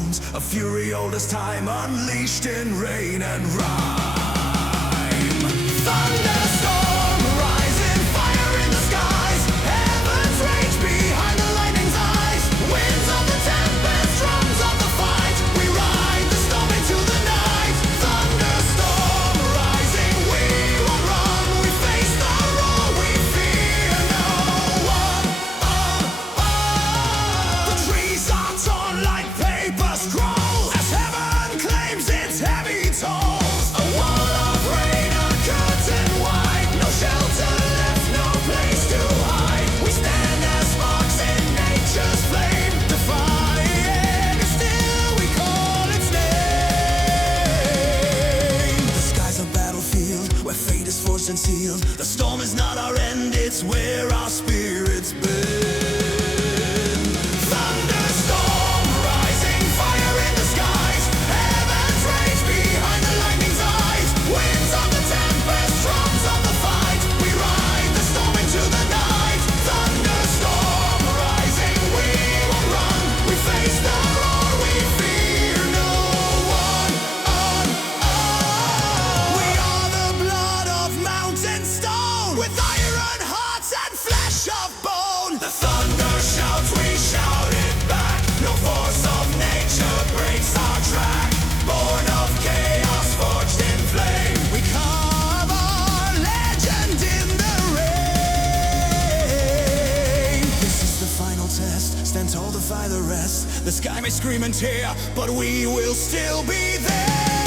sounds, a fury old as time, unleashed in rain and rhyme. Thunderstorm rising, fire in the skies, heaven's rage behind the lightning's eyes. Winds of the tempest, drums of the fight, we ride the storm into the night. Thunderstorm rising, we will run, we face the roar, we fear no one. The trees are torn like paper scrolls, as heaven claims its heavy tolls. A wall of rain, a curtain wide, no shelter left, no place to hide. We stand as sparks in nature's flame, defying, still we call its name. The sky's a battlefield where fate is forged and sealed. The storm is not our end, it's where our spirits burn. Thunderstorm rising, fire in the skies, heaven's rage behind the lightning's eyes. Winds of the tempest, drums of the fight, we ride the storm into the night. Thunderstorm rising, we will run, we face the roar, we fear no one. We are the blood of mountain stone, with iron hearts and flesh of bone. The thunder shouts, we shout it back. No force of nature breaks our track. Born of chaos, forged in flame, we carve our legend in the rain. This is the final test, stand tall, defy the rest. The sky may scream and tear, but we will still be there.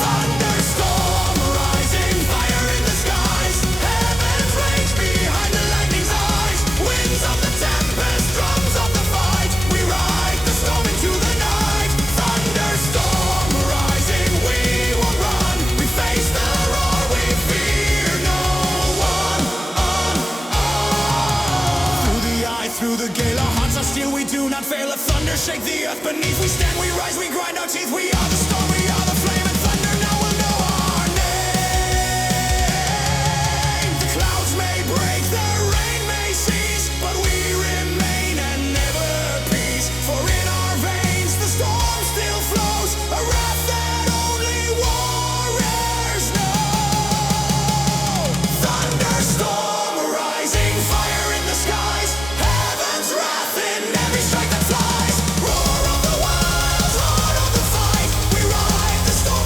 Thunderstorm rising, fire in the skies, heaven's rage behind the lightning's eyes. Winds of the tempest, drums of the fight, we ride the storm into the night. Thunderstorm rising, we will run, we face the roar, we fear no one. Through the eye, through the gale, our hearts are steel, we do not fail. A thunder shake the earth beneath, we stand, we rise, we grind our teeth. We are the storm, we are the flame, and thunder now will know our name. The clouds may break, the rain may cease, but we remain and never peace. For in our veins the storm still flows, a wrath that only warriors know. Thunderstorm rising, fire in the skies, heaven's wrath in every strike that flies. Roar of the wild, heart of the fight, we ride the storm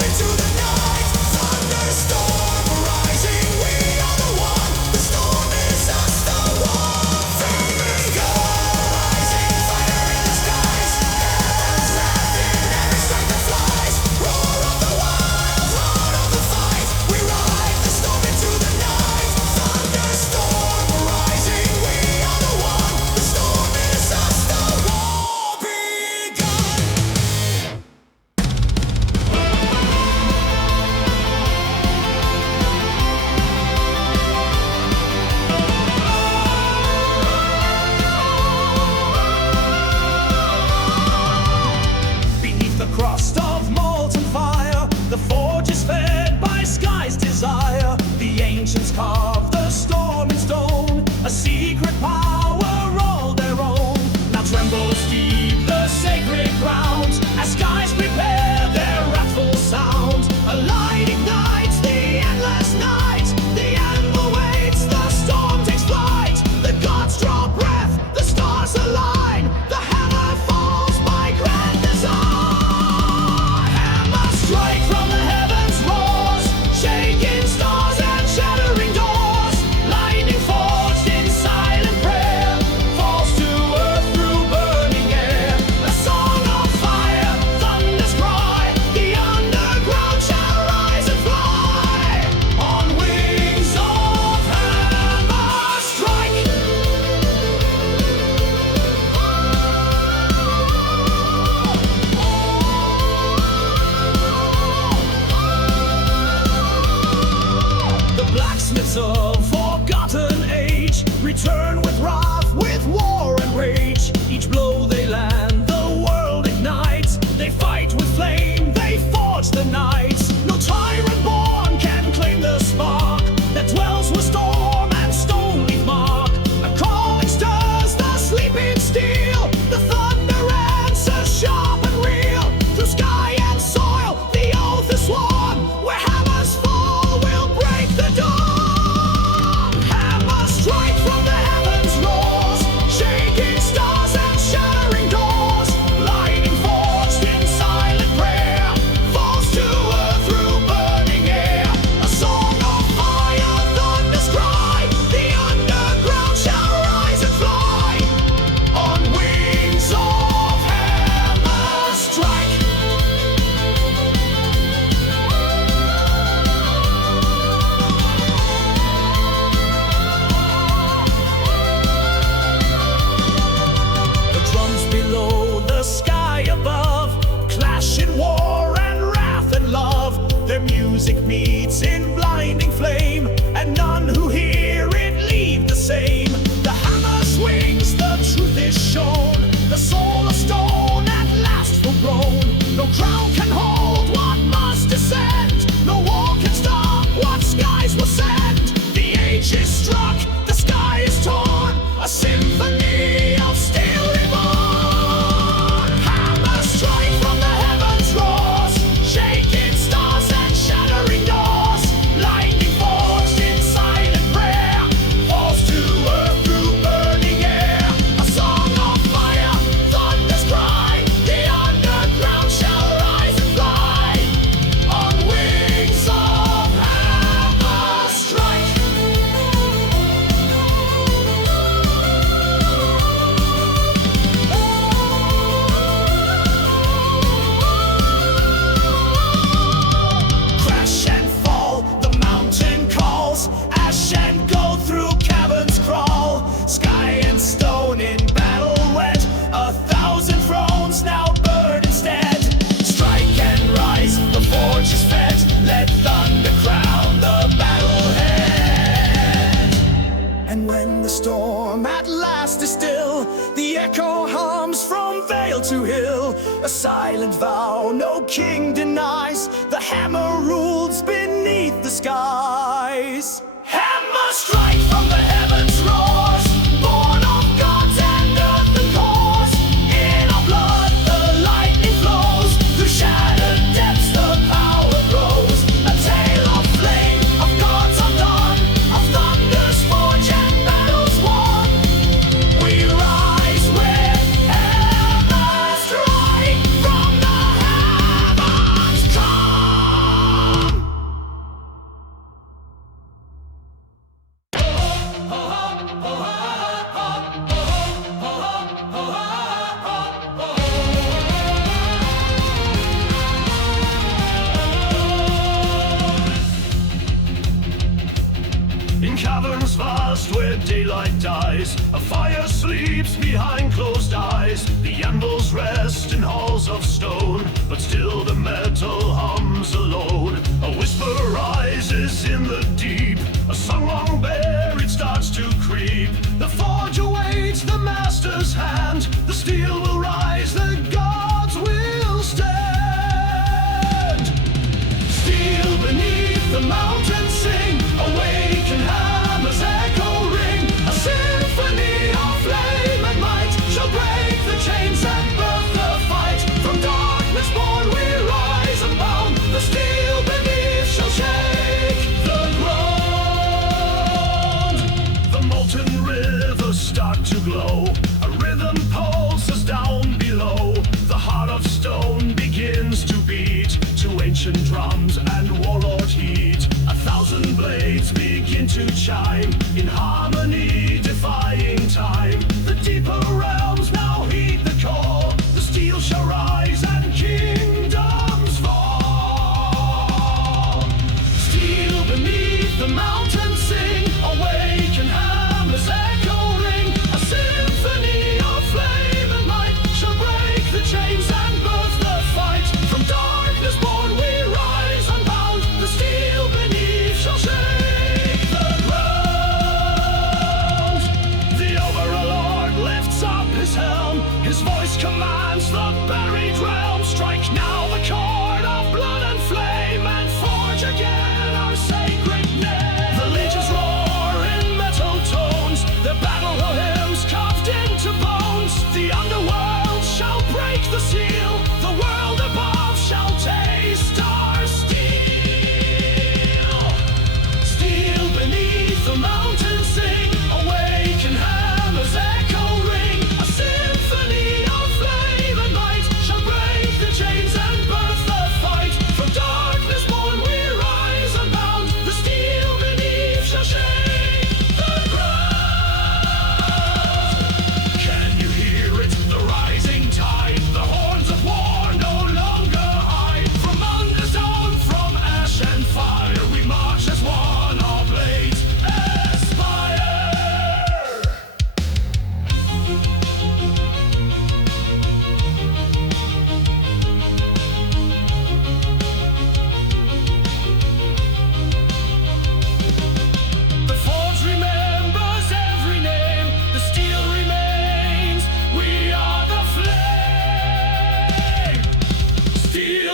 No crown can hold what must descend. No war can stop what skies will send. The age is struck, the sky is torn. A symphony of steel reborn. Hammerstrike from the heavens roars, shaking stars and shattering doors. Lightning forged in silent prayer falls to earth through burning air. A song of fire, thunder's cry. The underground shall rise and fly on wings of Hammerstrike. Crash and fall, the mountain calls. Ash and gold through caverns crawl. Sky and stone in battle wet. 1,000 thrones now burn instead. Strike and rise, the forge is fed. Let thunder crown the battlehead. And when the storm at last is still, the echo hums from vale to hill. A silent vow no king denies. The hammer rules beneath the skies. Hammer strike from the heavens roars, born of gods and earth and cores. In our blood the lightning flows, through shattered depths the power grows. A tale of flame, of gods undone, of thunder's forge and battles won. We rise with hammer strike from the heavens come. In caverns vast where daylight dies, a fire sleeps behind closed eyes. The anvils rest in halls of stone, but still the metal hums alone. A whisper rises in the deep, a song long buried starts to creep. The forge awaits the master's hand, the steel will rise, the gods will stand. Steel beneath the mountain sing, awaken hammers echo ring. A symphony of flame and might shall break the chains and birth the fight. From darkness born we rise and bound, the steel beneath shall shake the ground. The molten rivers start to glow, a rhythm pulses down below. The heart of stone begins to beat to ancient drums and warlord heat. 1,000 blades begin to chime in harmony, defying time. The deeper realms now heed the call. The steel shall rise and kingdoms fall. Steel beneath the mountain sing, awaken hammers echo ring. A symphony of flame and might shall break the chains and birth the fight. From darkness born we rise unbound, the steel beneath shall shake the ground. The Overlord lifts up his helm, his voice commands the buried realm. Strike now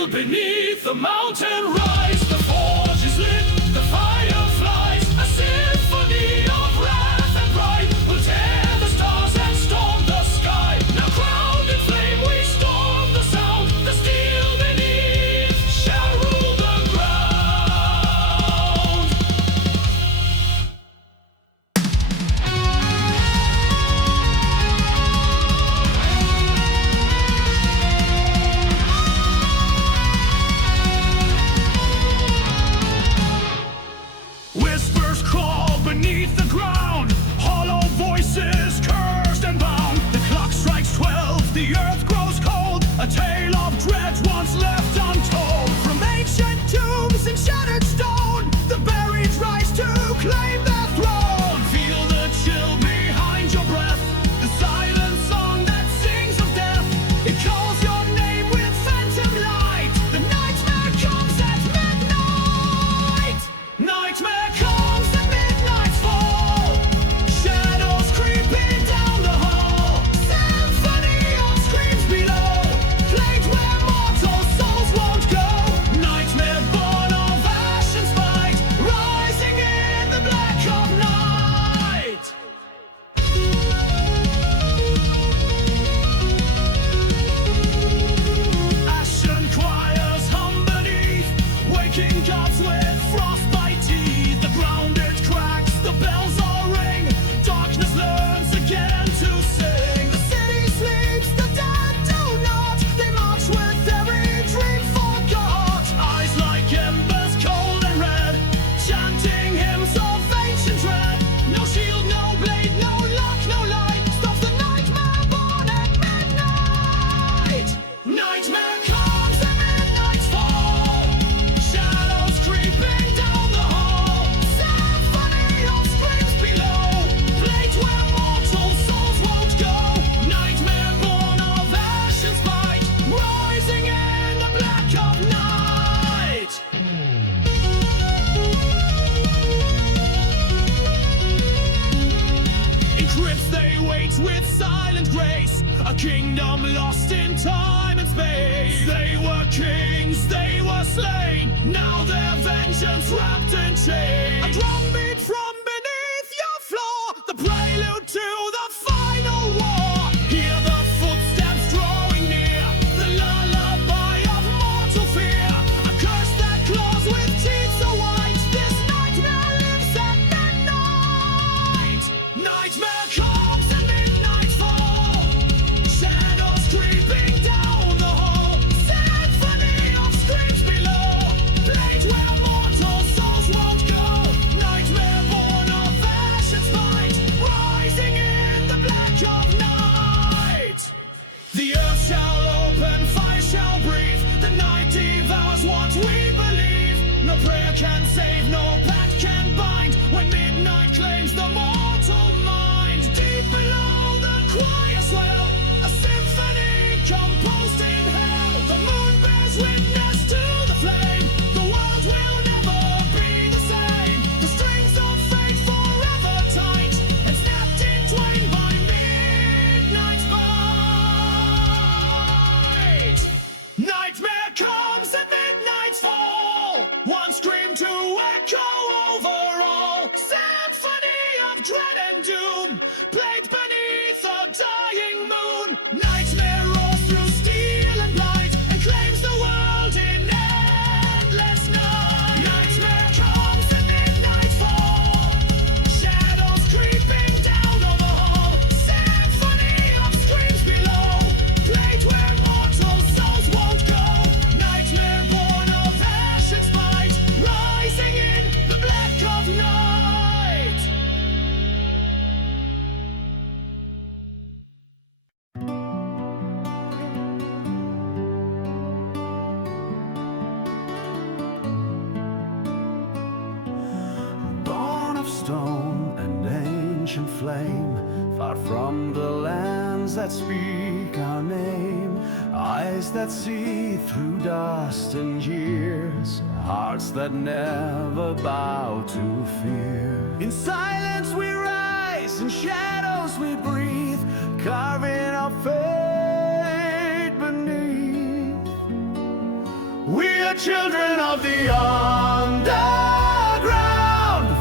steel beneath the mountain rise. The forge is lit, the fire flies. A symphony of wrath and pride will tear the stars and storm the sky. Now crowned in flame we storm the sound. The steel beneath shall rule the ground. Whispers crawl beneath the ground, hollow voices cursed and bound. The clock strikes 12, the earth grows cold, a tale of dread once left untold. From ancient tombs and shattered stone, the buried rise to claim their throne. Feel the chill behind your breath, the silent song that sings of death. It calls your name with phantom light. The nightmare comes at midnight. Nightmare comes at midnight's fall. Shadows creeping down the hall. Symphony of screams below. Plate where mortal souls won't go. Nightmare born of ash and spite, rising in the black of night. Ashen choirs hum beneath, waking gods with frostbite teeth. The ground it cracks, the bells all ring. Darkness learns again to sing. The city sleeps, the dead do not. They march with every dream forgot. Eyes like embers, cold and red, chanting hymns of ancient dread. No shield, no blade, no luck, no light. Stops the nightmare born at midnight. Nightmare comes at midnight's fall. Shadows creeping down the hall. Symphony of screams below. Plate where mortal souls won't go. Nightmare born of ash and spite, rising in the black of night. In crypts they wait with silent grace, a kingdom lost in time and space. They were kings, they were slain, now their vengeance wrapped in chains. A drumbeat from beneath your floor, the prelude to the final war. Hear the footsteps drawing near, the lullaby of mortal fear. A curse that claws with teeth so white, this nightmare lives at midnight. Nightmare comes at midnight's fall. Shadows creeping down the hall. Symphony of screams below. Plate where mortal souls won't go. Nightmare born of ash and spite, rising in the black of night. The earth shall open, fire shall breathe. The night devours what we believe. No prayer can save, no pact can bind. When midnight claims the mortal mind. Deep below the choir swell, a symphony composed in hell. The moon bears witness to the flame. The world will never be the same. The strings of fate forever tight, and snapped in twain by midnight's bite. Nightmare comes at midnight's fall. One scream to echo over all. Symphony of dread and doom, played beneath a dying moon. Nightmare roars through steel and light, and claims the world in endless night. Nightmare comes at midnight's fall. Shadows creeping down on the hall. Symphony of screams below. Plate where mortal souls won't go. Nightmare born of ash and spite, rising in the black of night. Born of stone and ancient flame, far from the lands that speak our name. Eyes that see through dust and years, hearts that never bow to fear. In silence we rise, in shadows we breathe, carving our fate beneath. children of the underground,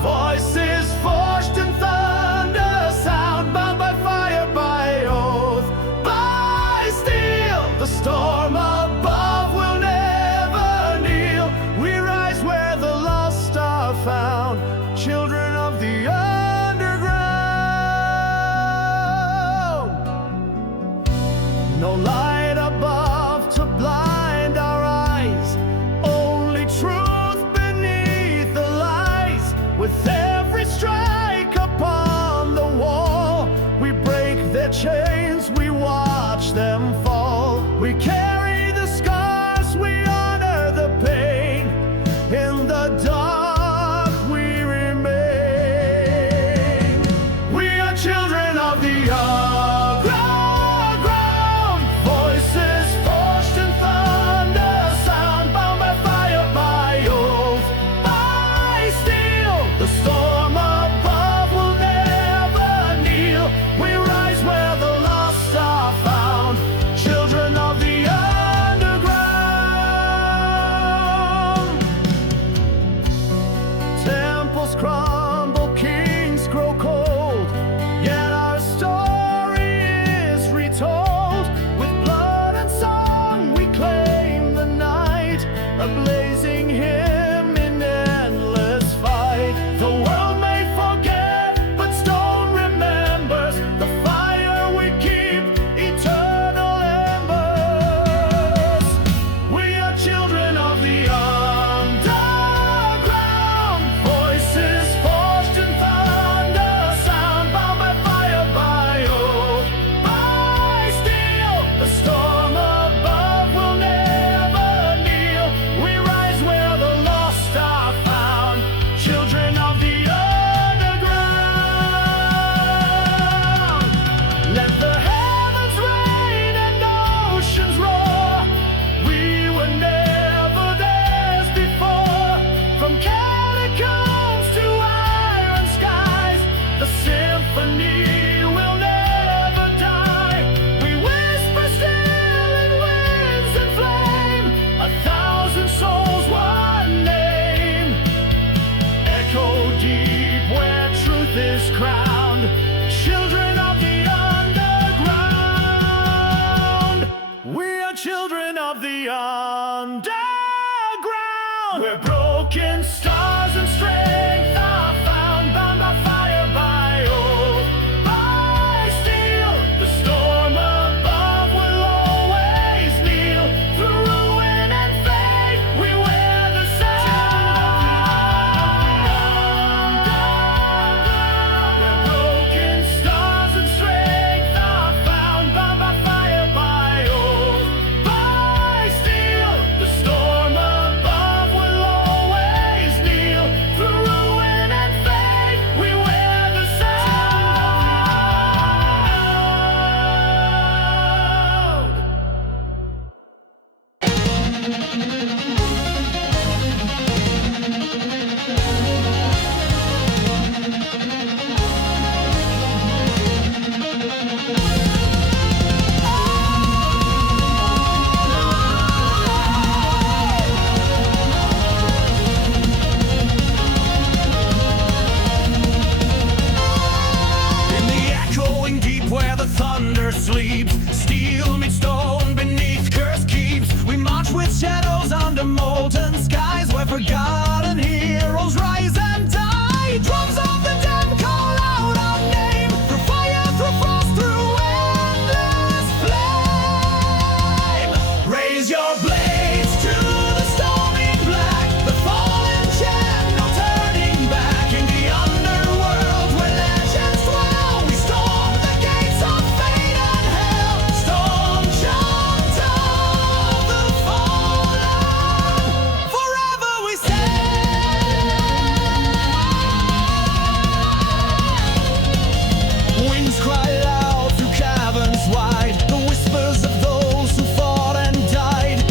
voices forged in thunder sound, bound by fire, by oath, by steel. The storm above will never kneel. We rise where the lost are found, children of the underground. No light above to blind our eyes, only truth beneath the lies. With every strike upon the wall, we break their chains, we watch them fall. We carry the scars, we honor the pain. In the dark we remain. We are children of the underground, voices forged in thunder sound, bound by fire, by oath, by steel. The storm above will never kneel. We rise where the lost are found, children of the underground. Temples crumble, kings grow cold, yet our story is retold. With blood and song we claim the night, a blazing hymn in endless fight. The world may forget, but stone remembers the fire we keep, eternal embers. We are children of the underground, voices forged in thunder sound, bound by fire, by oath, by steel. The storm above will never kneel. We rise where the lost are found, children of the underground. Let the heavens rain and oceans roar. We were never theirs before. From catacombs to iron skies, the symphony will never die. We whisper still in winds and flame, 1,000 souls, one name. Echo deep where truth is crowned, children of the underground. We are children of the underground, where broken stars and strength are found, bound by fire, by oath, by steel. The storm above will always kneel. Through ruin and fate we wear the sound. Where broken stars and strength are found, bound by fire, by oath, by steel. The storm above will always kneel. Through ruin and fate we wear the sound. In the echoing deep where the thunder sleeps, steel meets stone beneath cursed keeps. We march with shadows under molten skies, where forgotten heroes rise and die. Drums of the dead call out our name, through fire, through frost, through endless flame. Raise your blades to the stormy black, the fallen chant, no turning back. In the underworld where legends dwell, we storm the gates of fate and hell. Stormchant of the fallen, forever we stand. Winds cry loud through caverns wide, the whispers of those who fought and died.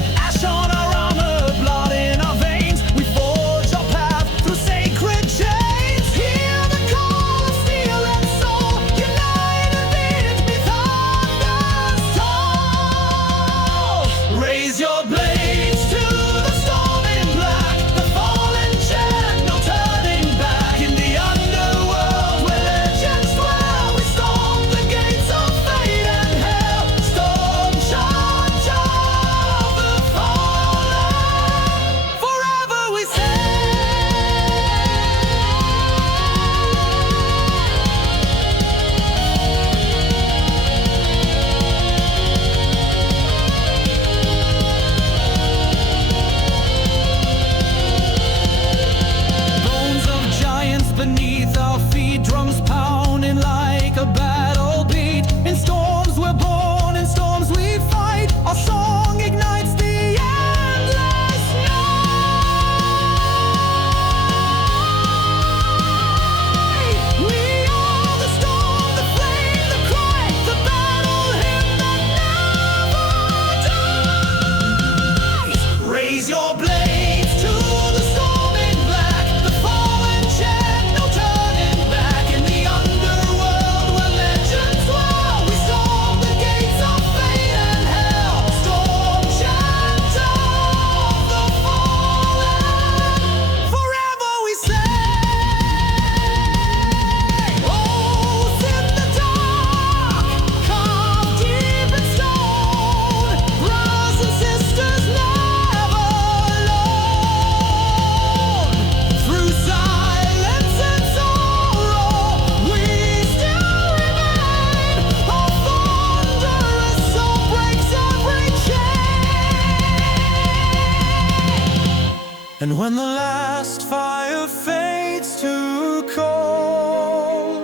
And when the last fire fades to coal,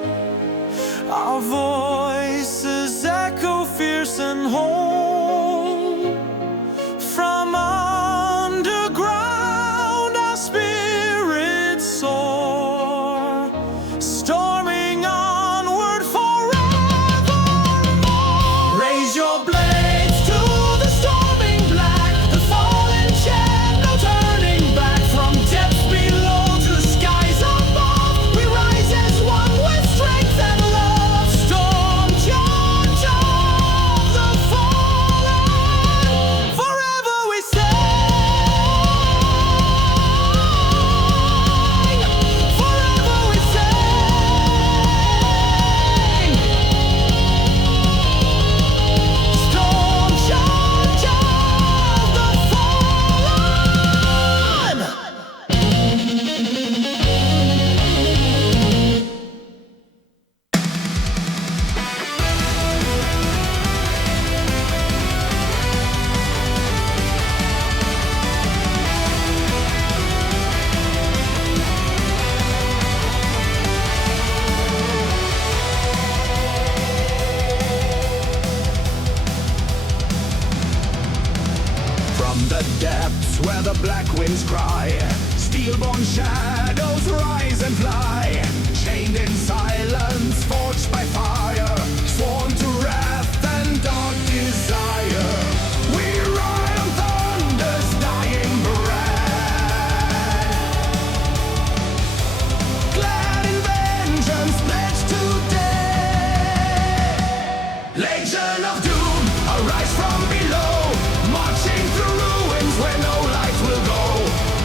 our voices echo fierce and whole. From underground our spirits soar, storming onward forevermore. Raise your blades to the storming black, the fallen chant, no turning back. From depths below to skies above, we rise as one with strength and love. Stormchant of the fallen, forever we sing, forever we sing. Stormchant of the fallen. From the depths where the black winds cry, steel-born shadows rise and fly. Chained in silence, forged by fire, sworn to wrath and dark desire. We ride on thunder's dying breath, glad in vengeance, pledged to death. Legion of doom, arise from below, marching through ruins where no light will go.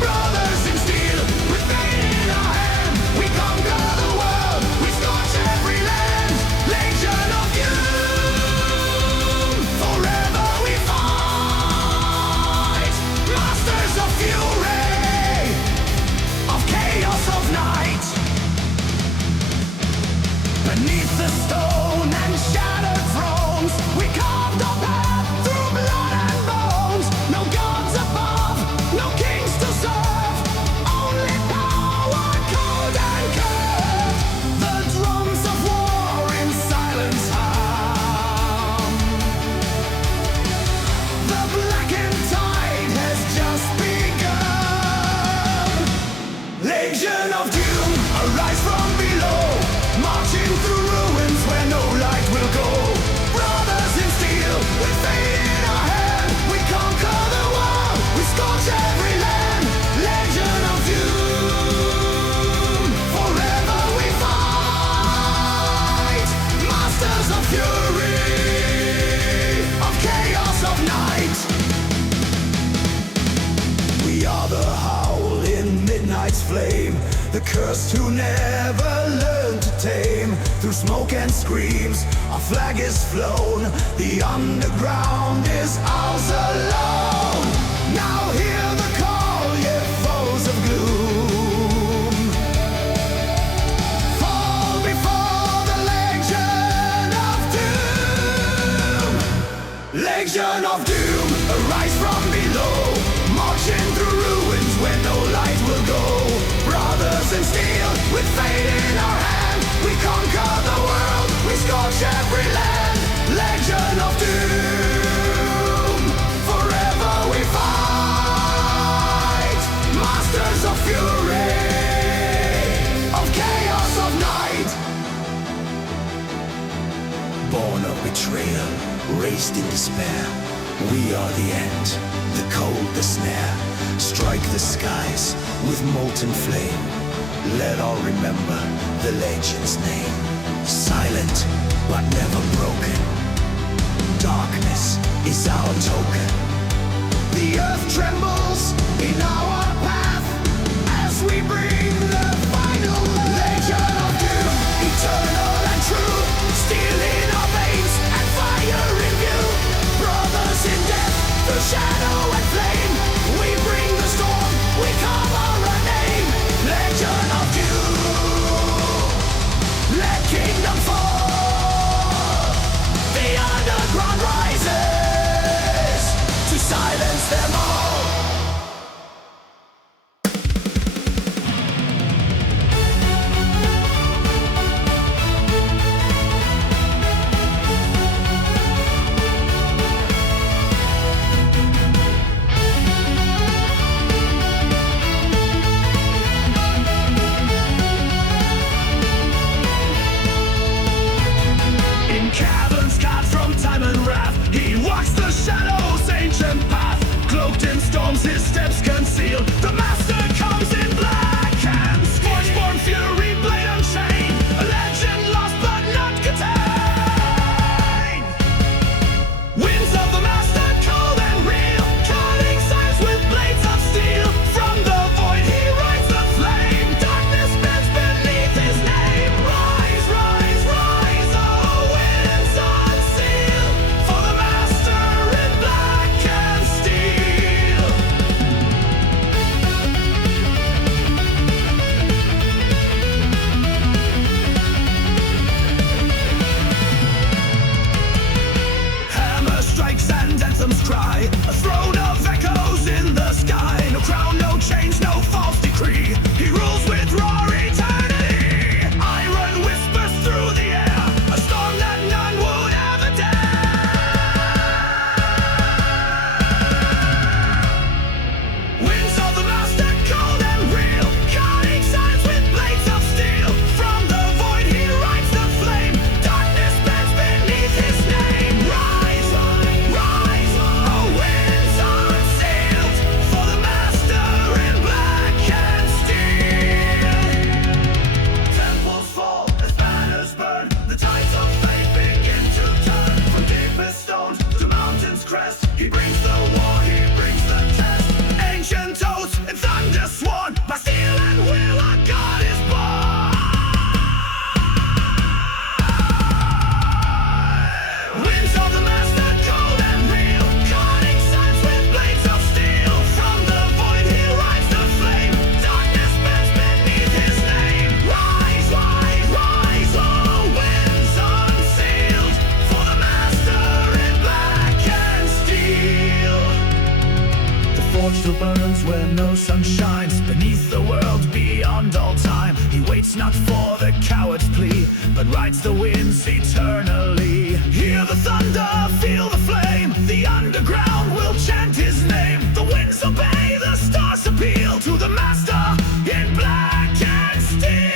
Brothers in steel, with fate in our hand, we conquer the world, we scorch every land. Legion of doom, forever we fight. Masters of fury, of chaos of night. Beneath the stone and shattered thrones, we carved our path through blood and bones. No gods above, no kings to serve, only power cold and curved. The drums of war in silence hum. The blackened tide has just begun. Legion of doom, arise from below, marching through ruins where no light will go. Brothers in steel, with fate in our hand, we conquer the world, we scorch every land. Legion of doom, forever we fight. Masters of fury, of chaos of night. We are the howl in midnight's flame, the cursed who never learned to tame. Through smoke and screams, our flag is flown. The underground is ours alone. Now hear the call, ye foes of gloom. Fall before the Legion of Doom. Legion of Doom, arise from below, marching through ruins where no light will go. Brothers in steel, with fate in our hand, we conquer the world, we scorch every land. Legion of Doom, forever we fight. Masters of fury, of chaos of night. Born of betrayal, raised in despair, we are the end, the cold, the snare. Strike the skies with molten flame. Let all remember the Legion's name. Silent, but never broken. Darkness is our token. The earth trembles in our path as we bring the final Legion of Doom. Eternal and true, steel in our veins and fire in view. Brothers in death, through shadow and flame, we bring the storm, we carve our name. Legion of Doom, let kingdom fall. The underground rises to silence them all. storms his steps conceal. The master comes in black hands, Scorchborn fury, blade unchained, a legend lost but not contained. Winds of the master, cold and real, cutting signs with blades of steel. From the void he rides the flame, darkness bends beneath his name. Rise, rise, rise, oh winds unsealed, for the master in black and steel. Hammer strikes and anthems cry, a throne of echoes in the sky. No crown, no change, no false decree. He rules with roar eternity. Iron whispers through the air, a storm that none would ever dare. Winds of the master, cold and real, cutting signs with blades of steel. From the void he rides the flame, darkness bends beneath his name. Rise, rise, oh winds unsealed, for the master in black and steel. Temples fall as banners burn, the tides of fate begin to turn. From deepest stones to mountains crest, he brings the war, he brings the test. Ancient oaths and thunder sworn, by steel and will our God is born. Winds of the master, cold and real, cutting signs with blades of steel. From the void he rides the flame, darkness bends beneath his name. Rise, rise, rise, oh winds unsealed, for the master in black and steel. The forge still burns where no sun shines, beneath the world beyond all time. He waits not for the coward's plea, but rides the winds eternally. Hear the thunder, feel the flame, the underground will chant his name. The winds obey, the stars appeal to the master in black and steel.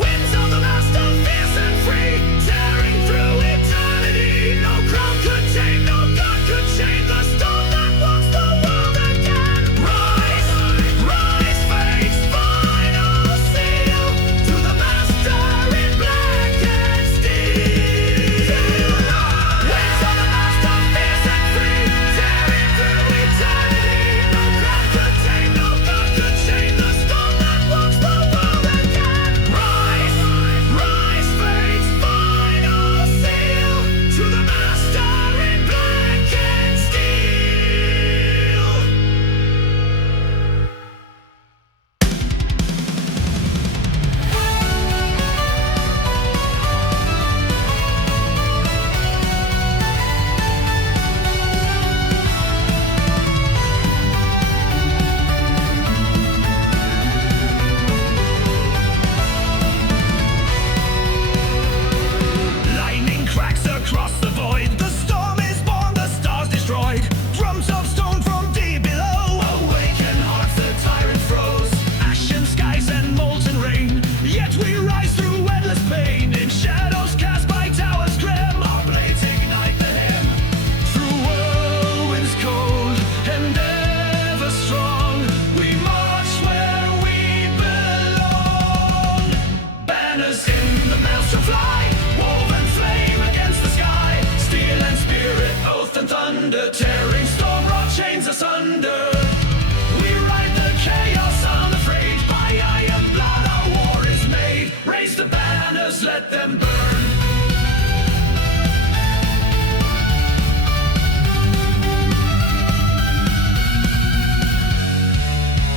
Winds of the master, fierce and free, tearing through eternity. No crown could tame, no god could chain the storm that walks the world again. Rise, rise, fate's final seal, to the master in black and steel. Winds of the master, fierce and free, tearing through eternity. No crown could tame, no god could chain the storm that walks the world again. Rise, rise, fate's final seal, to the master in black and steel. Lightning cracks across the void, the storm is born, the stars destroyed. Drums of stone from deep below, awaken hearts the tyrant froze. Ashen skies and molten rain, yet we rise through endless pain. In shadows cast by towers grim, our blades ignite the hymn. Through whirlwinds cold and ever strong, we march where we belong. Banners in the Maelstorm fly, woven flame against the sky. Steel and spirit, oath and thunder, tearing storm rod chains asunder. We ride the chaos unafraid, by iron blood our war is made. Raise the banners, let them burn.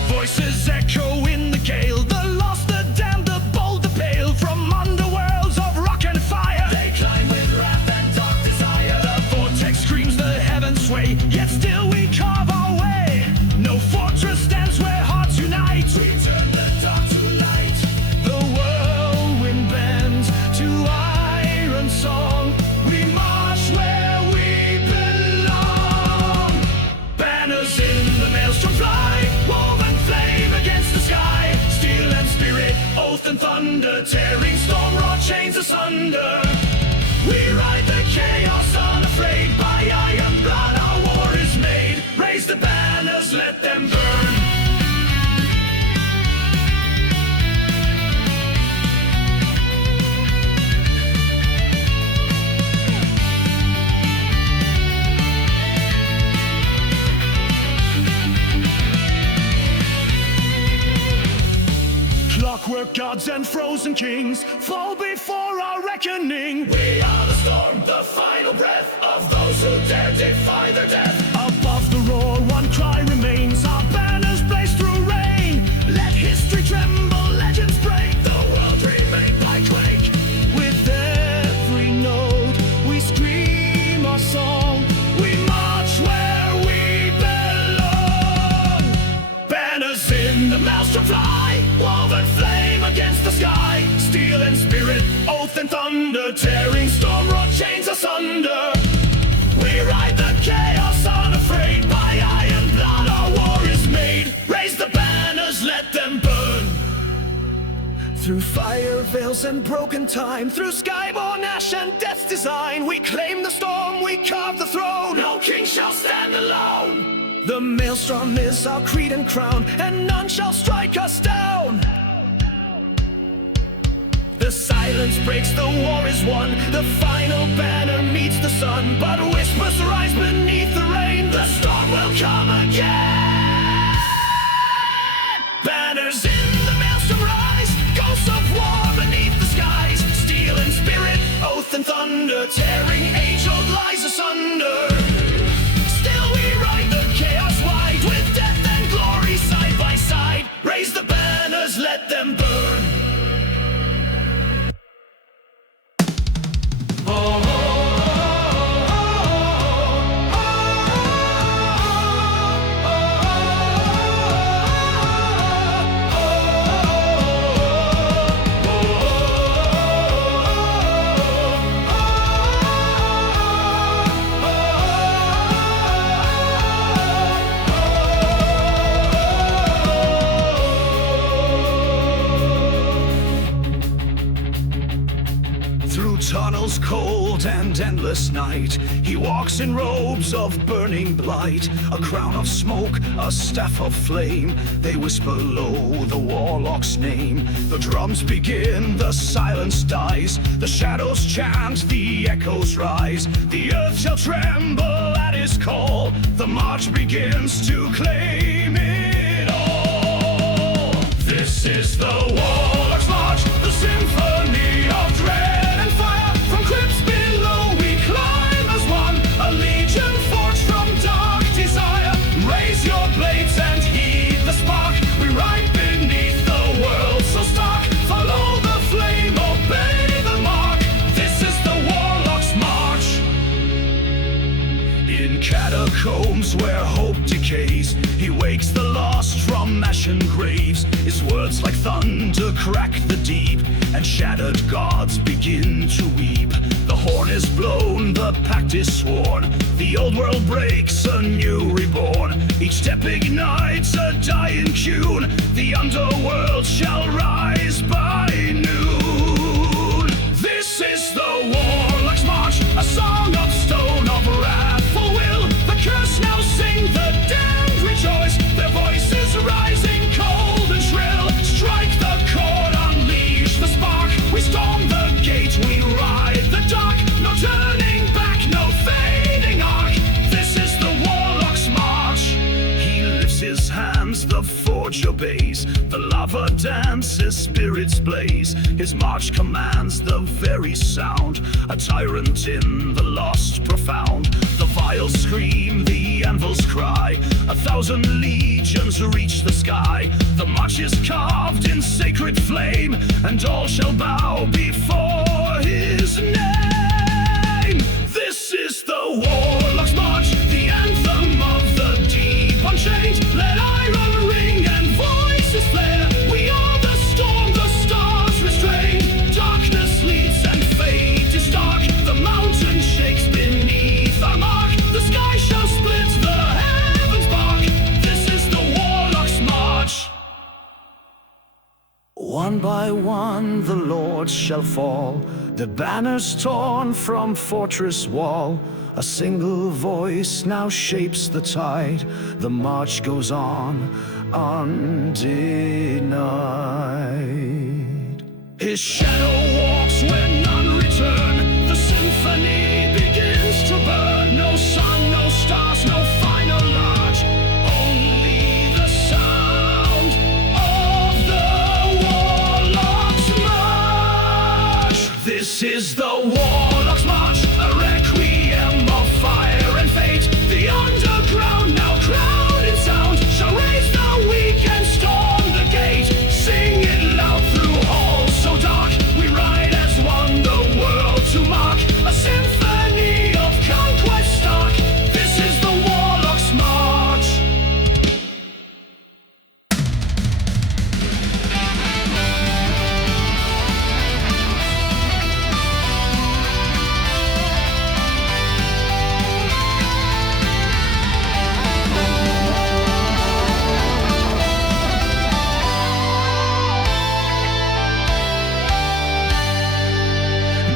Voices echo in the gale, the lost, the damned, the bold, the pale. From underworlds of rock and fire, they climb with wrath and dark desire. The vortex screams, the heavens sway, yet still we carve our way. No fortress stands where hearts unite, we turn the dark to light. The whirlwind bends to our gods and frozen kings fall before our reckoning. We are the storm, the final breath of those who dare defy their death. Above the roar, one cry remains, our banners blaze through rain. Let history tremble, legends break, The world remain like quake. with every note we scream our song. We march where we belong. Banners in the Maelstorm fly, woven flame against the sky. Steel and spirit, oath and thunder, tearing storm road chains asunder. We ride the chaos unafraid, by iron blood our war is made. Raise the banners, let them burn. Through fire veils and broken time, through skyborn ash and death's design, we claim the storm, we carve the throne. No king shall stand alone. The Maelstrom is our creed and crown, and none shall strike us down. The silence breaks, the war is won. The final banner meets the sun, but whispers rise beneath the rain. The storm will come again. Banners in the Maelstrom rise, ghosts of war beneath the skies. Steel and spirit, oath and thunder, tearing age-old lies asunder. Still we ride the chaos wide, with death and glory side by side. Raise the banners, let them burn. Tunnels cold and endless night, he walks in robes of burning blight, a crown of smoke, a staff of flame. They whisper low the Warlock's name. The drums begin, the silence dies, the shadows chant, the echoes rise. The earth shall tremble at his call, the march begins to claim it all. This is the Warlock's march, the symphony of dread. From crypts below we climb as one, a legion forged from dark desire. Raise your blades and heed the spark. We ride beneath the world so stark. Follow the flame, obey the mark. This is the Warlock's march. In catacombs where hope decays, he wakes the lost from ashen graves. His words like thunder crack the deep, and shattered gods begin to weep. The horn is blown, the pact is sworn. The old world breaks, a new reborn. Each step ignites a dying tune. The underworld shall rise by noon. This is the Warlock's march, a song of stone, of wrathful will. The curse now sing, the damned rejoice. Their voices rising cold and shrill. Strike the chord, unleash the spark. We storm the gate, we ride the dark. No turning back, no fading arc. This is the Warlock's march. He lifts his hands, the forge obeys. The lava dances, spirits blaze. His march commands the very sound. A tyrant in the lost profound. The vials scream, the anvils cry. 1,000 legions reach the sky. The march is carved in sacred flame, and all shall bow before his name. This is the Warlock's march, the anthem of the deep unchained. Let iron ring and voices flare. We are the storm, the stars restrained. Darkness leads and fate is dark. The mountain shakes beneath our mark. The sky shall split, the heavens bark. This is the Warlock's march. One by one the lords shall fall, the banners torn from fortress wall. A single voice now shapes the tide. The march goes on, undenied. His shadow walks where none return. The symphony begins to burn. No sun, no stars, no final march. Only the sound of the Warlock. Warlock's march, a requiem of fire and fate. The underground, now crowned in sound, shall raise the weak and storm the gate. Sing it loud through halls so dark. We ride as one, the world to mark. A symphony of conquest stark. This is the Warlock's march.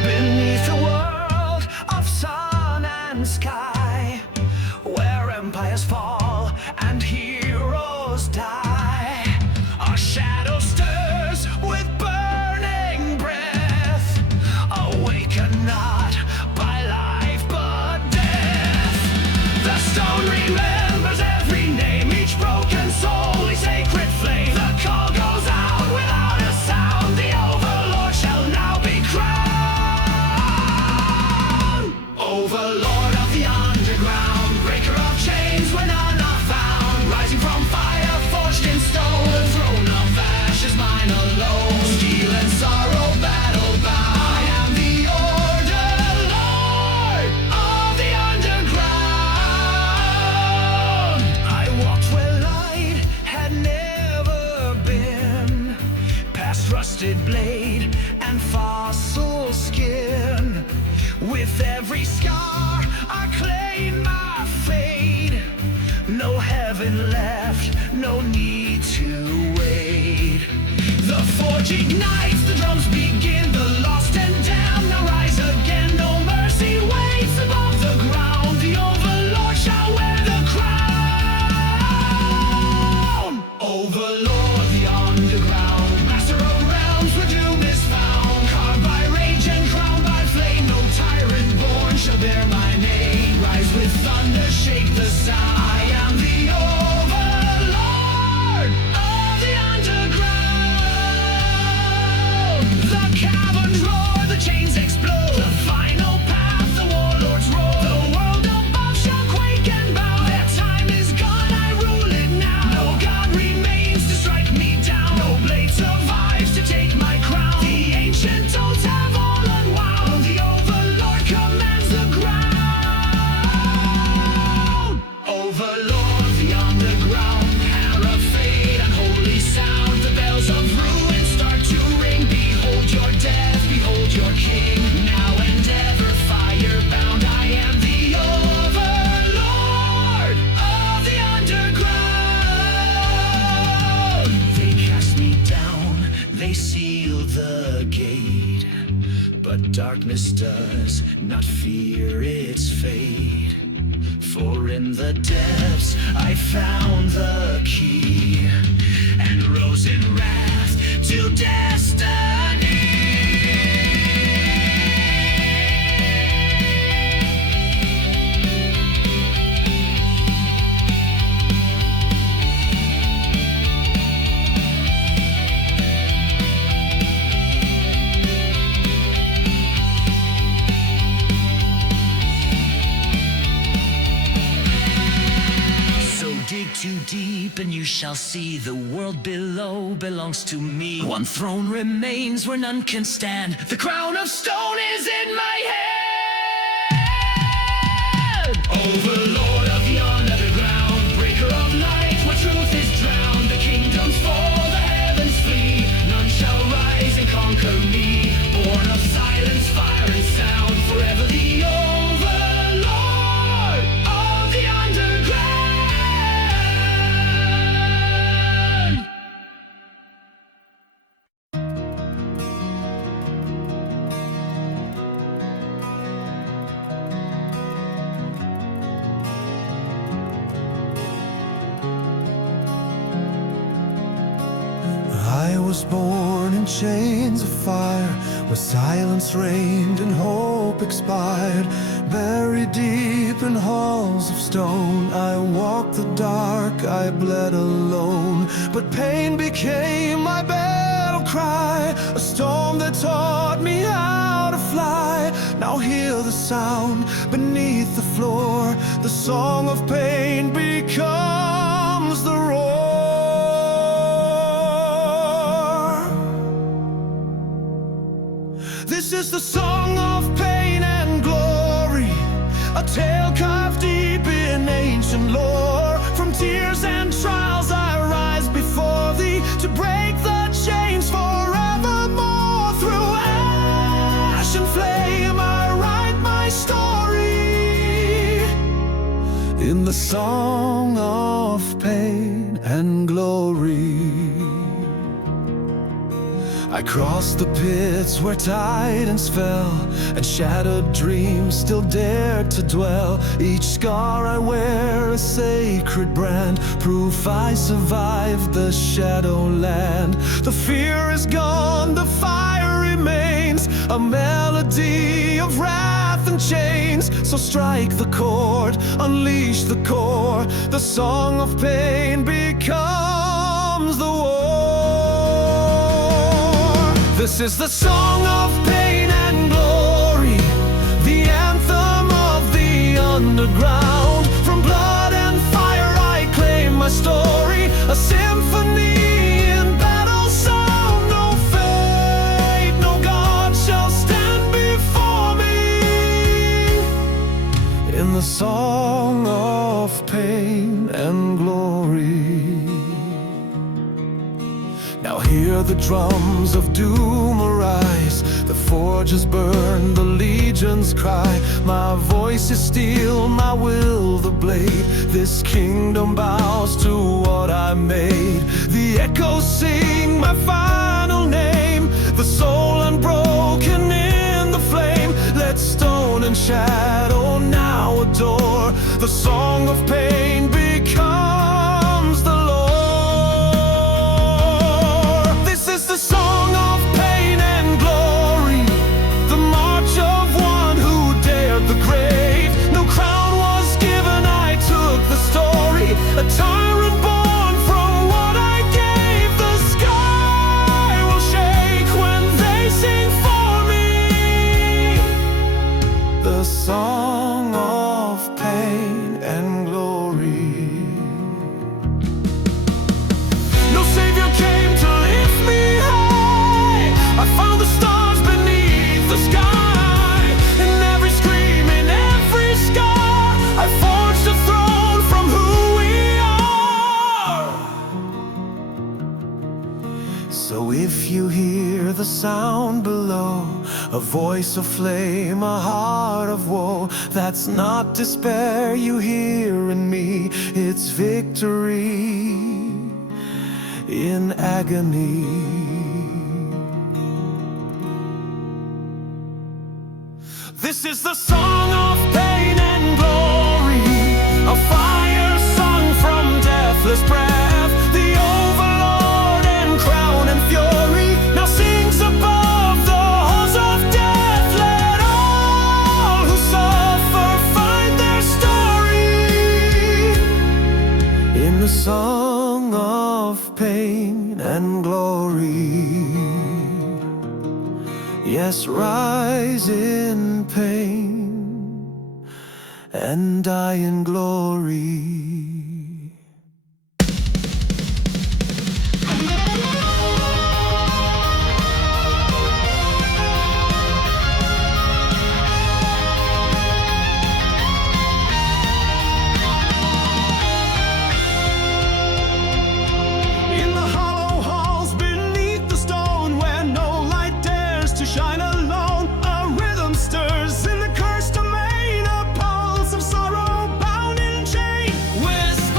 Beneath a world of sun and sky, where empires fall and heroes die, our shadow stirs with burning breath. Awaken not by life but death. The stone remembers every name, each broken soul a sacred flame. The call goes out without a sound. The Overlord shall now be crowned. Overlord of the underground, breaker of chains where none are found. Rising from fire, forged in stone, the throne of ash is mine alone. Steel and sorrow, battle bound. I am the Order Lord of the underground. I walked where light had never been, past rusted blade and fossil skin. With every scar I claim my fate. No heaven left, no need to wait. The forge ignites, the drums begin. The lost and damned now rise again. No mercy waits above the ground. The Overlord shall wear the crown. Overlord, the underground, master of realms where doom is found. Carved by rage and crowned by flame, no tyrant born shall bear my name. Rise with thunder, shake the sound. I am the Overlord of the underground. The caverns roar, the chains explode. The final path, the warlords roar. The world above shall quake and bow. Their time is gone, I rule it now. No god remains to strike me down. No blade survives to take my crown. The ancient oaths have all unwound. The Overlord commands the ground. Overlord, the underground, hammer of fate, unholy sound. The bells of ruin start to ring. Behold your death, behold your king. Now and ever firebound. I am the Overlord of the underground. They cast me down, they seal the gate, but darkness does not fear its fate. For in the depths I found the key, and rose in wrath to destiny. So dig too deep and you shall see the world below belongs to me. One throne remains where none can stand. The crown of stone is in my hand. Overlord of the underground, breaker of light where truth is drowned. The kingdoms fall, the heavens flee. None shall rise and conquer me. Born of silence, fire and sound. Forever the Overlord of the underground. I was born in chains of fire, where silence reigned and hope expired. Buried deep in halls of stone, I walked the dark, I bled alone. But pain became my battle cry, a storm that taught me how to fly. Now hear the sound beneath the floor. The song of pain becomes the roar. This is the song of pain and glory, a tale carved deep in ancient lore. From tears and trials I rise before thee, to break the chains forevermore. Through ash and flame I write my story, in the song of pain and glory. I crossed the pits where titans fell, and shattered dreams still dared to dwell. Each scar I wear a sacred brand, proof I survived the Shadowland. The fear is gone, the fire remains, a melody of wrath and chains. So strike the chord, unleash the core, the song of pain becomes the war. This is the song of pain and glory, the anthem of the underground. From blood and fire I claim my story, a symphony in battle sound. No fate, no God shall stand before me, in the song of pain and glory. Now hear the drums of doom arise, the forges burn, the legions cry. My voice is steel, my will the blade. This kingdom bows to what I made. The echoes sing my final name, the soul unbroken in the flame. Let stone and shadow now adore, the song of pain becomes the Lord. The song of pain and glory, the march of one who dared the grave. No crown was given, I took the story, a tyrant born from what I gave. The sky will shake when they sing for me, the song of pain and glory. No savior came to lift me, I found the stars beneath the sky. In every scream, in every scar, I forged a throne from who we are. So if you hear the sound below, a voice of flame, a heart of woe, that's not despair you hear in me, it's victory in agony. This is the song of pain and glory, a fire sung from deathless breath. The Overlord and crown and fury now sings above the halls of death. Let all who suffer find their story, in the song of pain and glory. Yes, rise in pain and die in glory. Shine alone, a rhythm stirs in the cursed domain, a pulse of sorrow bound in chain. Wisdom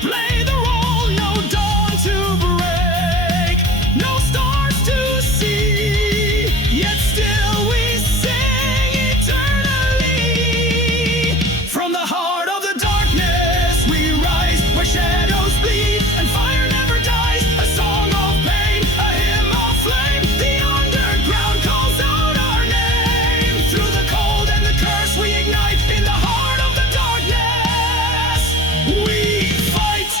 play the role, no dawn to break, no stars to see, yet still we sing eternally. From the heart of the darkness we rise, where shadows bleed and fire never dies. A song of pain, a hymn of flame, the underground calls out our name. Through the cold and the curse we ignite, in the heart of the darkness we fight.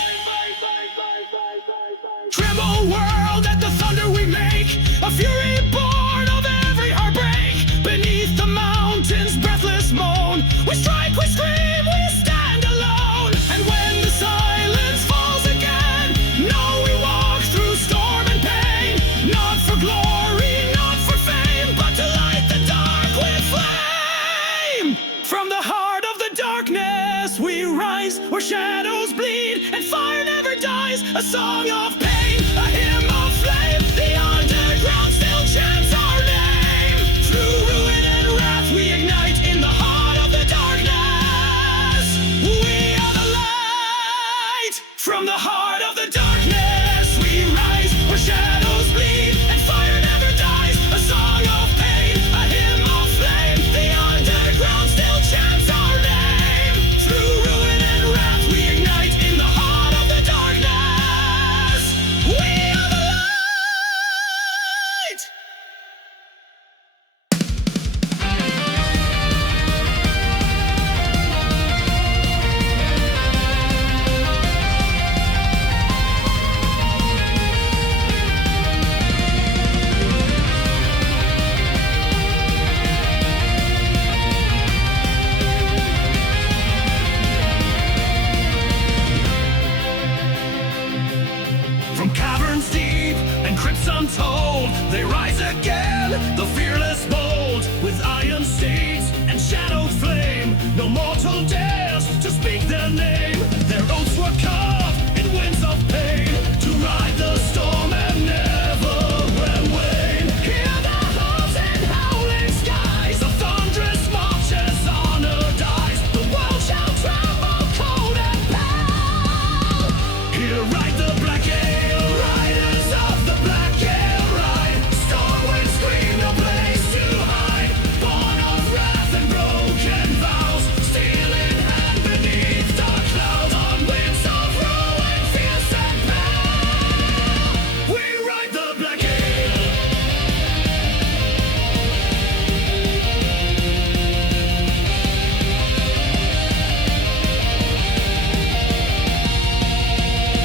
Tremble world at the thunder we make, a fury born of every heartbreak. Beneath the mountains breathless moan, we strike, we scream, we stand alone. And when the silence falls again, know we walk through storm and pain, not for glory, not for fame, but to light the dark with flame. From the heart of the darkness we rise, where shadows bleed and fire never dies. A song of pain, a hymn of flame, the underground still chants our name. Through ruin and wrath we ignite, in the heart of the darkness we are the light. From the heart of the darkness we rise, where shadows bleed and fire never dies. A song of pain, a hymn of flame, the underground still chants our name. Through ruin and wrath we ignite, in the heart of the darkness we are the light. From caverns deep and crypts untold, they rise again, the fearless bold, with iron states and shadowed flame. No mortal dares to speak their name. Their oaths were carved in winds of pain, to ride the storm and never wane. Hear the hooves and howling skies, the thunderous marches honor dies. The world shall tremble cold and pale. Here ride the black gale, riders of the black gale ride. Storm winds scream, no place to hide. Born of wrath and broken vows, steel in hand beneath dark clouds. On winds of ruin, fierce and pale, we ride the black gale.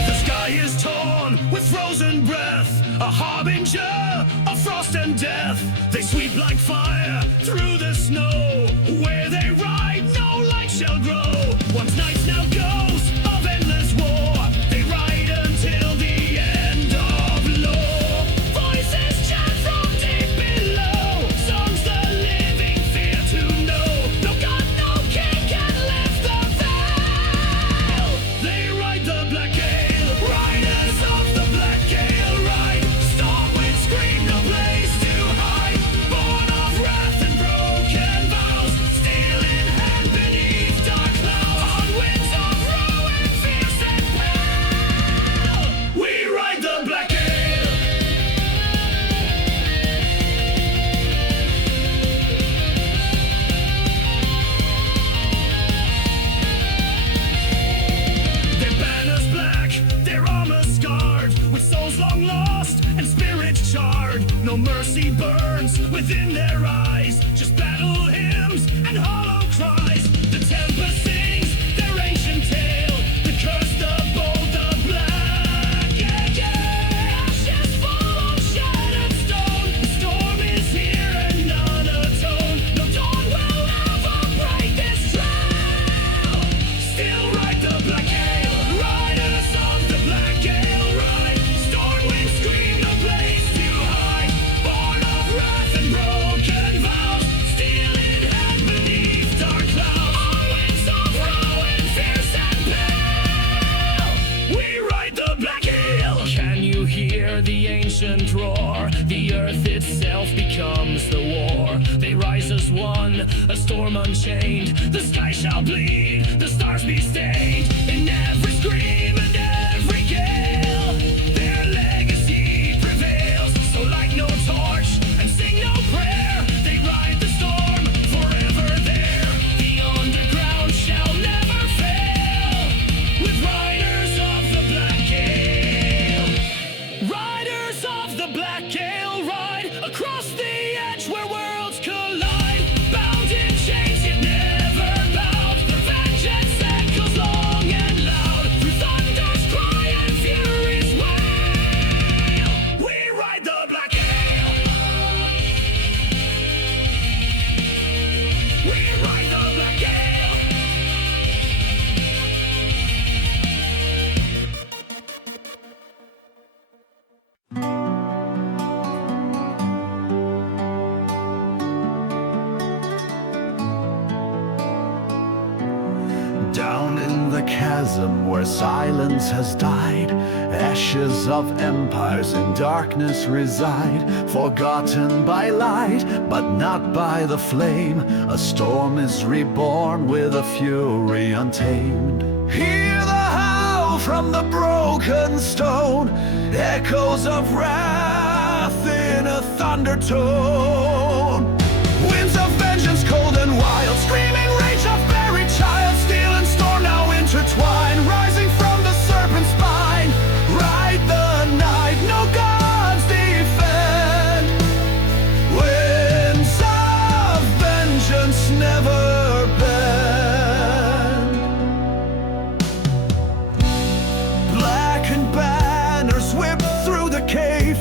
The sky is torn with frozen breath, a harbinger of frost and death. They sweep like fire through the snow. Where they ride, no light shall grow. Once nights, now ghosts of endless war. They ride until the end of law. Voices chant from deep below, songs the living fear to know. No god, no king can lift the veil. They ride the black gale, riders of the black gale ride. Storm winds scream, no place to hide. Born of wrath and broken vows, steel in hand beneath dark clouds. On winds of ruin, fierce and pale, we ride the black gale. Their banners black, their armor scarred, with souls long lost and spirits charred. No mercy burns within their eyes, just battle hymns and hollow cries. The tempest sings their ancient tale, the curse, the bold, the black. Yeah, yeah. Ashes fall on shattered stone. The storm is here and none atone. No dawn will ever break this trail. Still ride the black gale, riders of the black gale ride. Storm winds scream, no place to hide. Born of wrath and broken vows, steel in hand beneath dark clouds. On winds of ruin, fierce and pale, we ride the black gale. Can you hear the ancient roar? The earth itself becomes the war. They rise as one, a storm unchained. The sky shall bleed, the stars be stained. In every scream and chasm where silence has died. Ashes of empires in darkness reside, forgotten by light, but not by the flame. A storm is reborn with a fury untamed. Hear the howl from the broken stone, echoes of wrath in a thunder tone. Winds of vengeance cold and wild, screaming rage of buried child. Steel and storm now intertwine, rising from the serpent's spine. Ride the night, no gods defend. Winds of vengeance never bend. Blackened banners whip through the cave,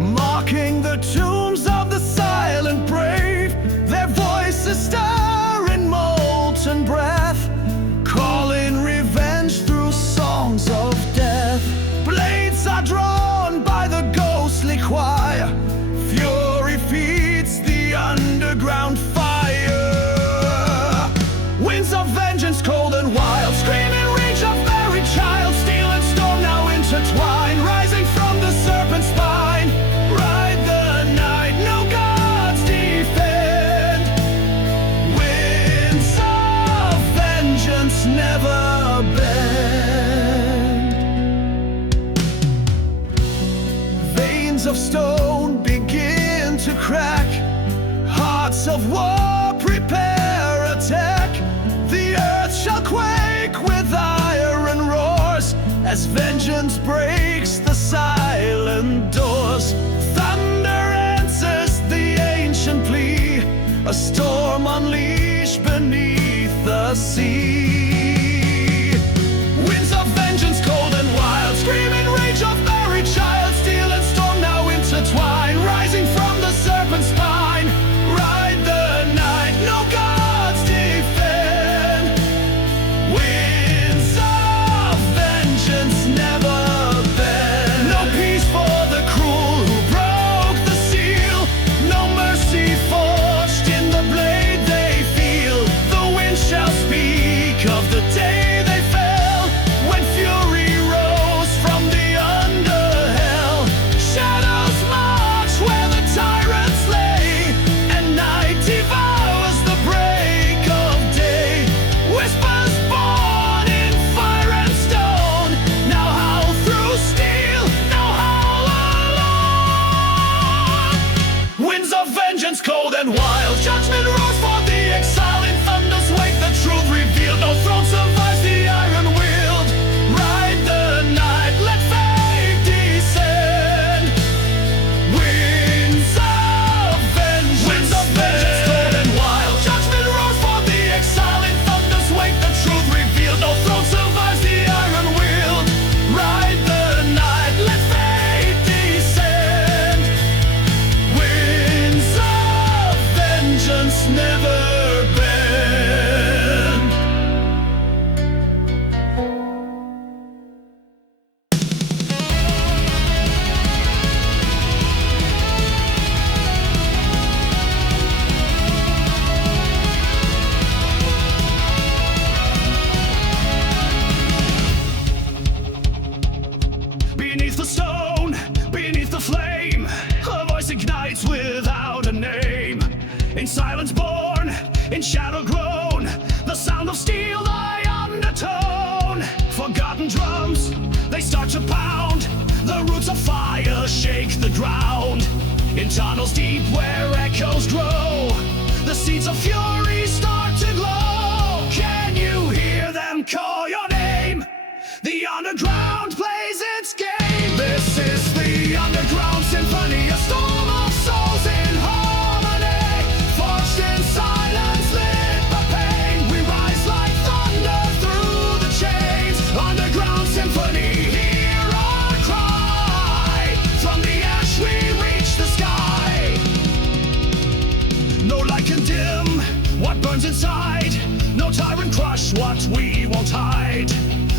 mocking the tombs of the silent brave. Their voices stir in molten breath, calling revenge through songs of death. Blades are drawn by the ghostly choir, fury feeds the underground fire. Winds of vengeance cold and wild, screaming rage of buried child. Steel and storm now intertwine, rising from the serpent's spine. Ride the night, no gods defend. Winds of vengeance never bend. Veins of stone begin to crack, hearts of war prepare attack. The earth shall quake with iron roars as vengeance breaks the silent doors. Thunder answers the ancient plea, a storm unleashed beneath the sea. Winds of vengeance cold and wild, screaming rage of buried child. Steel and storm now intertwine, rising from the serpent's spine. Ride the night, no gods defend. Winds of vengeance never bend. No peace for the cruel who broke the seal, no mercy forged in the blade they feel. The wind shall speak of the day they fell, when fury rose from the underhell. Shadows march where the tyrants lay, and night devours the break of day. Whispers born in fire and stone, now howl through steel, now howl alone. Winds of vengeance cold and wild, judgment roars for the exile. In thunders wake the truth revealed, no throne survives the iron wield. Ride the night, let fate descend. Winds of vengeance cold and wild, judgment roars for the exile. In thunders wake the truth revealed, no throne survives the iron wield. Ride the night, let fate descend. Winds of vengeance never bend. Beneath the stone, beneath the flame, a voice ignites without a name. In silence born, in shadow grown, the sound of steel, thy undertone. Forgotten drums, they start to pound, the roots of fire shake the ground. In tunnels deep where echoes grow, the seeds of fury start to glow. Can you hear them call your name? The underground plays its game. This is the underground symphony, a storm of souls in harmony. Forged in silence, lit by pain, we rise like thunder through the chains. Underground symphony, hear our cry. From the ash we reach the sky. No light can dim what burns inside, no tyrant crush what we won't hide.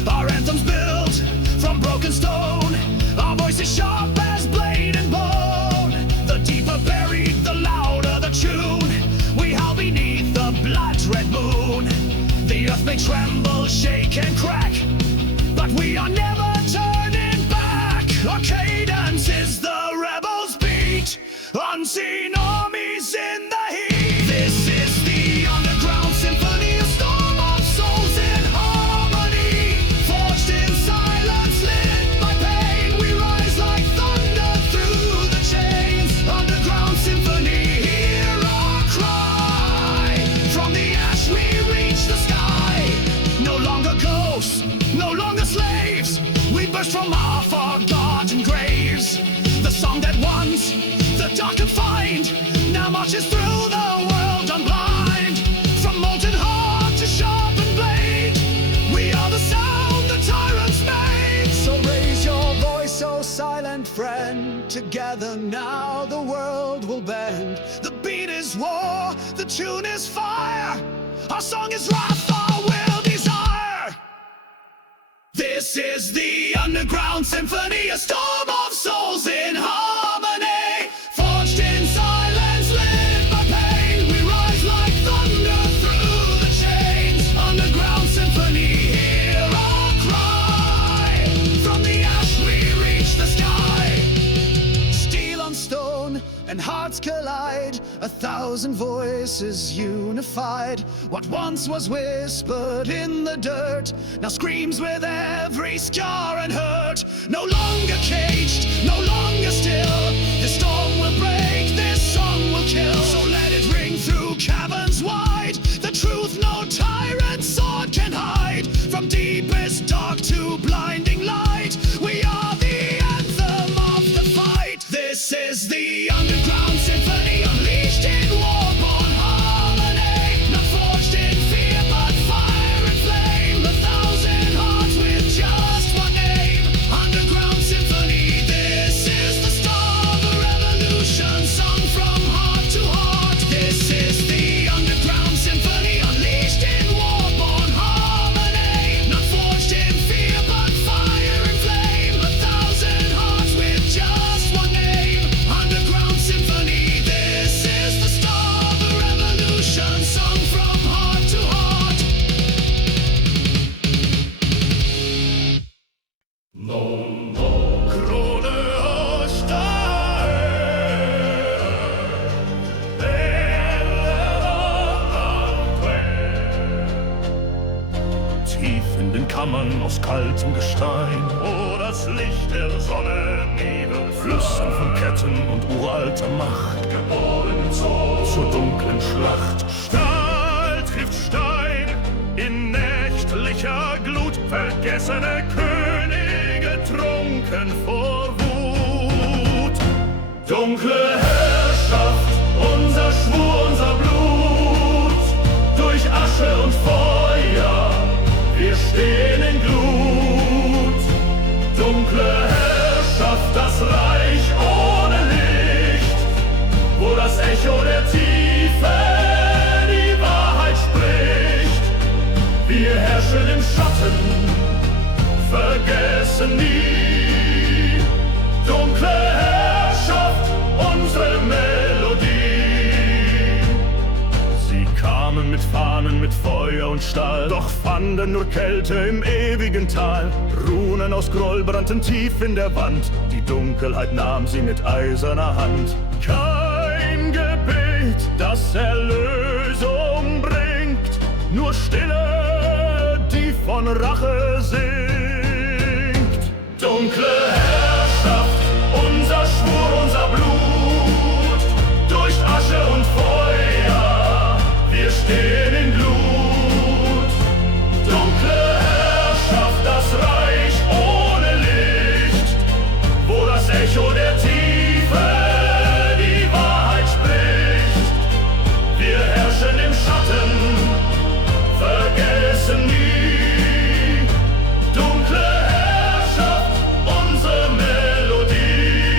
Our anthems built from broken stone, our voices sharp as blade and bone. The deeper buried, the louder the tune. We howl beneath the blood-red moon. The earth may tremble, shake and crack, unseen armies in the heat. This is the underground symphony, a storm of souls in harmony. Forged in silence, lit by pain, we rise like thunder through the chains. Underground symphony, hear our cry. From the ash we reach the sky. No longer ghosts, no longer slaves. We burst from our forgotten graves. The song that once the dark confined now marches through the world unblind. From molten heart to sharpened blade, we are the sound the tyrants made. So raise your voice, oh silent friend. Together now the world will bend. The beat is war, the tune is fire. Our song is wrath, our will desire. This is the underground symphony, a storm of souls in harmony. Forged in silence, lit by pain, we rise like thunder through the chains. Underground symphony, hear our cry. From the ash we reach the sky. Steel on stone and hearts collide, 1,000 voices unified. What once was whispered in the dirt now screams with every scar and hurt. No longer caged, no longer still. This storm will break, this song will kill. So let it ring through caverns wide. The truth no tyrant sword can hide. From deepest dark to blinding light, we are the anthem of the fight. This is the underground symphony, unleashed in war-born harmony. Not forged in fear, but fire and flame. 1,000 hearts with just one name. Underground symphony, this is the start of a revolution, sung from heart to heart. This is the underground symphony, unleashed in war-born harmony. Not forged in fear, but fire and flame. 1,000 hearts with just one name. Underground symphony, this is the start of a revolution, sung from heart to heart. Krone Tief in den Kammern aus kaltem Gestein, Oh, das Licht der Sonne, Nebel, Flüstern von Ketten und uralter Macht, geboren zur dunklen Schlacht. Stahl trifft Stein, in nächtlicher Glut, vergessene Könige trunken vor Wut. Dunkle Herrschaft, unser Schwur, unser Blut, durch Asche und Feuer, wir stehen in Glut. Dunkle Herrschaft, das Reich ohne Licht, wo das Echo der Tiefe die Wahrheit spricht. Wir herrschen im Schatten, vergessen nie. Dunkle Herrschaft, unsere Melodie. Sie kamen mit Fahnen, mit Feuer und Stahl, doch fanden nur Kälte im ewigen Tal. Runen aus Groll brannten tief in der Wand, die Dunkelheit nahm sie mit eiserner Hand. Kein Gebet, das Erlösung bringt, nur Stille, die von Rache singt. Dunkle Herrschaft, unser Schwur, unser Blut, durch Asche und Feuer, wir stehen in Glut. Dunkle Herrschaft, das Reich ohne Licht, wo das Echo der Tiefe die Wahrheit spricht. Wir herrschen im Schatten, vergessen nie. Dunkle Herrschaft, unsere Melodie.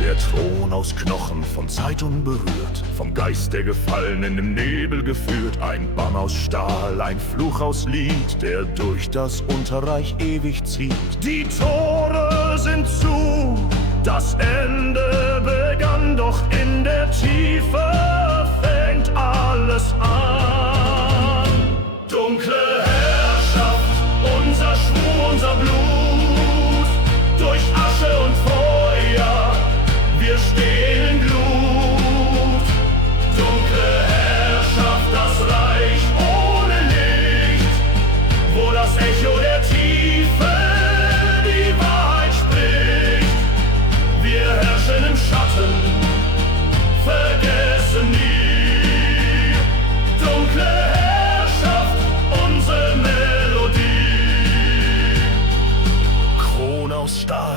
Der Thron aus Knochen, von Zeit unberührt, vom Geist der Gefallenen im Nebel geführt. Ein Bann aus Stahl, ein Fluch aus Lied, der durch das Unterreich ewig zieht. Die Tore sind zu, das Ende begann, doch in der Tiefe fängt alles an. Dunkle Herrschaft, unser Schwur, unser Blut, durch Asche und Feuer, wir stehen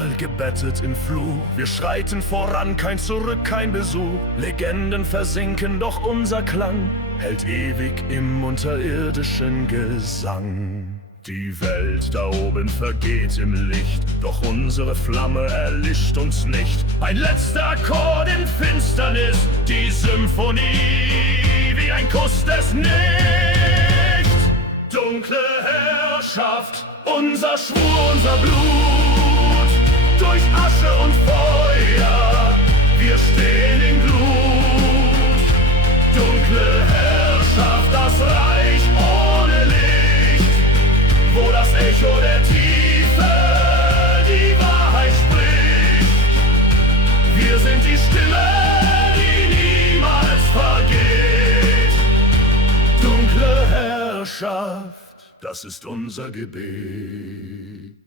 Schicksal gebettet im Fluch. Wir schreiten voran, kein Zurück, kein Besuch. Legenden versinken, doch unser Klang hält ewig im unterirdischen Gesang. Die Welt da oben vergeht im Licht, doch unsere Flamme erlischt uns nicht. Ein letzter Akkord in Finsternis, die Symphonie wie ein Kuss des Nichts. Dunkle Herrschaft, unser Schwur, unser Blut, durch Asche und Feuer, wir stehen in Glut. Dunkle Herrschaft, das Reich ohne Licht, wo das Echo der Tiefe die Wahrheit spricht. Wir sind die Stimme, die niemals vergeht. Dunkle Herrschaft, das ist unser Gebet.